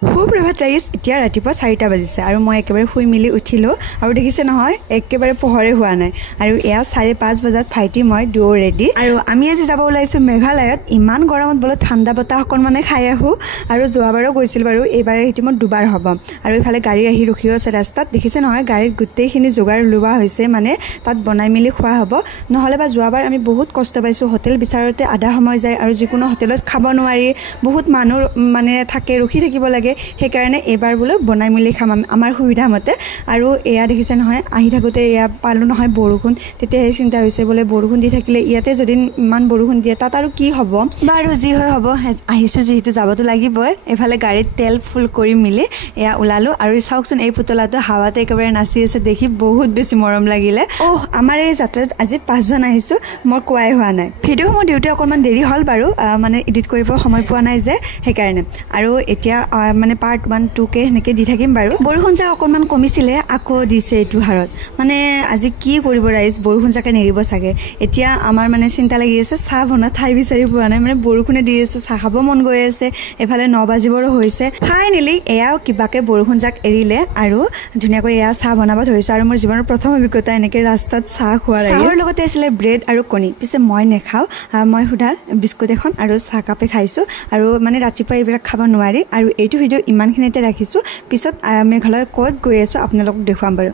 সুপ্ৰভাত ৰাইজ। এতিয়া ৰাতিপুৱা 4টা বাজিছে আৰু মই একেবাৰে শুই মেলি উঠিলোঁ আৰু দেখিছে নহয় একেবাৰে পোহৰে হোৱা নাই আৰু এয়া 5:30 বজাত ভাইটি মই দুয়ো ৰেডি আৰু আমি আজি যাব ওলাইছোঁ মেঘালয়ত। ইমান গৰমত বোলো ঠাণ্ডা বতাহ অকণমানে খাই আহোঁ আৰু যোৱাবাৰো গৈছিল বাৰু, এইবাৰে সেইটো মোৰ দুবাৰ হ'ব। আৰু এইফালে গাড়ী আহি ৰখিও আছে ৰাস্তাত, দেখিছে নহয় গাড়ীত গোটেইখিনি যোগাৰ লোৱা হৈছে, মানে তাত বনাই মেলি খোৱা হ'ব। নহ'লে বা যোৱাবাৰ আমি বহুত কষ্ট পাইছোঁ, হোটেল বিচাৰোঁতে আধা সময় যায় আৰু যিকোনো হোটেলত খাব নোৱাৰি, বহুত মানুহ মানে থাকে, ৰখি থাকিব লাগে। সেইকাৰণে এইবাৰ বোলো বনাই মেলি খাম আমাৰ সুবিধা মতে। আৰু এয়া দেখিছে নহয় আহি থাকোঁতে এয়া পালোঁ নহয় বৰষুণ, তেতিয়াহে চিন্তা হৈছে বোলে বৰষুণ দি থাকিলে ইয়াতে যদি ইমান বৰষুণ দিয়ে তাত আৰু কি হ'ব বাৰু। যি হয় হ'ব, আহিছোঁ যিহেতু যাবতো লাগিবই। এইফালে গাড়ীত তেল ফুল কৰি মেলি এয়া ওলালোঁ আৰু চাওকচোন এই পুতলাটো হাৱাতে একেবাৰে নাচি আছে, দেখি বহুত বেছি মৰম লাগিলে। আমাৰ এই যাত্ৰাত আজি 5জন আহিছোঁ, মই কোৱাই হোৱা নাই। ভিডিঅ' মোৰ দিওঁতে অকণমান দেৰি হ'ল বাৰু, মানে এডিট কৰিব সময় পোৱা নাই যে সেইকাৰণে। আৰু এতিয়া মানে পাৰ্ট 1, 2কে সেনেকৈ দি থাকিম বাৰু। বৰষুণ জাক অকণমান কমিছিলে, আকৌ দিছে এইটো হাৰত। মানে আজি কি কৰিব ৰাইজ, বৰষুণ জাকে নেৰিব চাগে। এতিয়া আমাৰ মানে চিন্তা লাগি আছে, চাহ বনা ঠাই বিচাৰি পোৱা নাই, মানে বৰষুণে দি আছে, চাহ খাব মন গৈ আছে। এইফালে 9 বাজিবৰো হৈছে। ফাইনেলি এয়াও কিবাকে বৰষুণ জাক এৰিলে আৰু ধুনীয়াকৈ এয়া চাহ বনাব ধৰিছোঁ। আৰু মোৰ জীৱনৰ প্ৰথম অভিজ্ঞতা এনেকৈ ৰাস্তাত চাহ খোৱাৰ। চাহৰ লগতে আছিলে ব্ৰেড আৰু কণী। পিছে মই নেখাওঁ, মই সুধা বিস্কুট এখন আৰু চাহ কাপে খাইছোঁ। আৰু মানে ৰাতিপুৱা এইবিলাক খাব নোৱাৰি। আৰু এইটো ভিডিঅ' ইমানখিনিতে ৰাখিছোঁ, পিছত মেঘালয় ক'ত গৈ আছোঁ আপোনালোকক দেখুৱাম বাৰু।